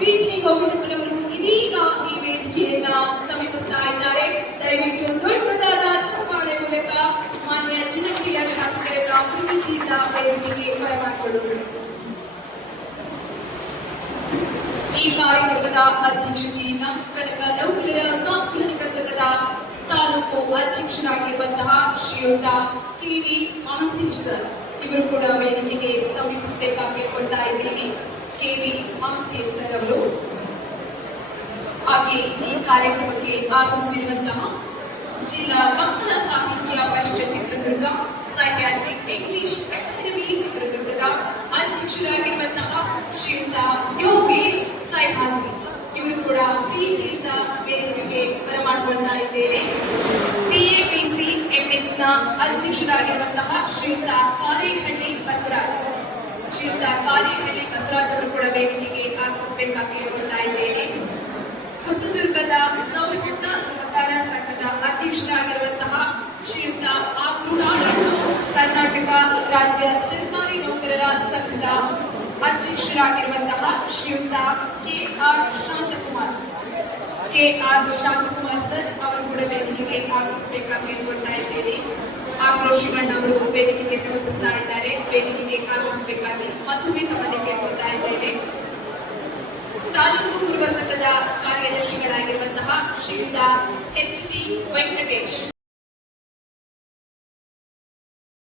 PG ಗೋವಿಂದಪ್ಪನವರು ಇದೀಗ ಈ ವೇದಿಕೆಯನ್ನ ಸಮೀಪಿಸ್ತಾ ಇದ್ದಾರೆ. ದಯವಿಟ್ಟು ದೊಡ್ಡದಾದ ಚಪ್ಪಾಳೆ ಮೂಲಕ ಮಾನ್ಯ ಜನಪ್ರಿಯ ಶಾಸಕರನ್ನ ಪ್ರೀತಿಯಿಂದ ವೇದಿಕೆಗೆ ಬರಮಾಡಿಕೊಳ್ಳುವುದು. ಈ ಕಾರ್ಯಕ್ರಮದ ಅಧ್ಯಕ್ಷತೆಯನ್ನ ಕನಕ ನೌಕರರ ಸಾಂಸ್ಕೃತಿಕ ಸಂಘದ ತಾಲೂಕು ಅಧ್ಯಕ್ಷರಾಗಿರುವಂತಹ ಶ್ರೀಯುತ ಕೆ.ವಿ. ಮಹಾಂತೇಶ್ ಸರ್ ಇವರು ಕೂಡ ವೇದಿಕೆಗೆ ಸಮೀಪಿಸಬೇಕಾಗಿ ಕೊಡ್ತಾ ಇದ್ದೀನಿ. ಕೆ.ವಿ. ಮಹಾಂತೇಶ್ ಸರ್ ಅವರು ಹಾಗೆ ಈ ಕಾರ್ಯಕ್ರಮಕ್ಕೆ ಆಗಮಿಸಿರುವಂತಹ ಜಿಲ್ಲಾ ಮಕ್ಕಳ ಸಾಹಿತ್ಯ ಪರಿಷತ್ ಚಿತ್ರದುರ್ಗ, ಸಹ್ಯಾದ್ರಿ ಇಂಗ್ಲಿಷ್ ಅಕಾಡೆಮಿ ಚಿತ್ರದುರ್ಗದ ಅಧ್ಯಕ್ಷರಾಗಿರುವಂತಹ ಶ್ರೀಯುತ ಯೋಗೇಶ್ ಸಹ್ಯಾದ್ರಿ ಇವರು ಕೂಡ ಪ್ರೀತಿಯಿಂದ ವೇದಿಕೆಗೆ ಬರಮಾಡಿಕೊಳ್ತಾ ಇದ್ದೇನೆ. ಟಿಎಪಿಸಿ ಎಂಎಸ್ನ ಅಧ್ಯಕ್ಷರಾಗಿರುವಂತಹ ಶ್ರೀಯುತ ಕಾರೇಹಳ್ಳಿ ಬಸವರಾಜ್ ಅವರು ಕೂಡ ವೇದಿಕೆಗೆ ಆಗಮಿಸಬೇಕಾಗಿ ಕೊಡ್ತಾ ಇದ್ದೇನೆ. ಹೊಸದುರ್ಗದ ಸೌಹೃದ ಸಹಕಾರ ಸಂಘದ ಅಧ್ಯಕ್ಷರಾಗಿರುವಂತಹ ಶ್ರೀಯುತ ಆಕೃಷ್, ಕರ್ನಾಟಕ ರಾಜ್ಯ ಸರ್ಕಾರಿ ನೌಕರರ ಸಂಘದ ಅಧ್ಯಕ್ಷರಾಗಿರುವಂತಹ ಶ್ರೀಯುತ ಕೆ.ಆರ್. ಶಾಂತಕುಮಾರ್ ಸರ್ ಅವರು ಕೂಡ ವೇದಿಕೆಗೆ ಆಗಮಿಸಬೇಕಾಗಿ ಕೊಡ್ತಾ ಇದ್ದೇನೆ. ಆಕ್ರೋಶ್ ಶಿವಣ್ಣ ಅವರು ವೇದಿಕೆಗೆ ಸಮೀಪಿಸ್ತಾ ಇದ್ದಾರೆ. ವೇದಿಕೆಗೆ ಆಗಮಿಸಬೇಕಾಗಿ ಮತ್ತೊಮ್ಮೆ ತಮ್ಮಲ್ಲಿ ಕೇಳ್ಕೊಳ್ತಾ ಇದ್ದೇನೆ. ತಾಲೂಕು ಪೂರ್ವ ಸಂಘದ ಕಾರ್ಯದರ್ಶಿಗಳಾಗಿರುವಂತಹ ಶ್ರೀಯುತ ಎಚ್.ಟಿ. ವೆಂಕಟೇಶ್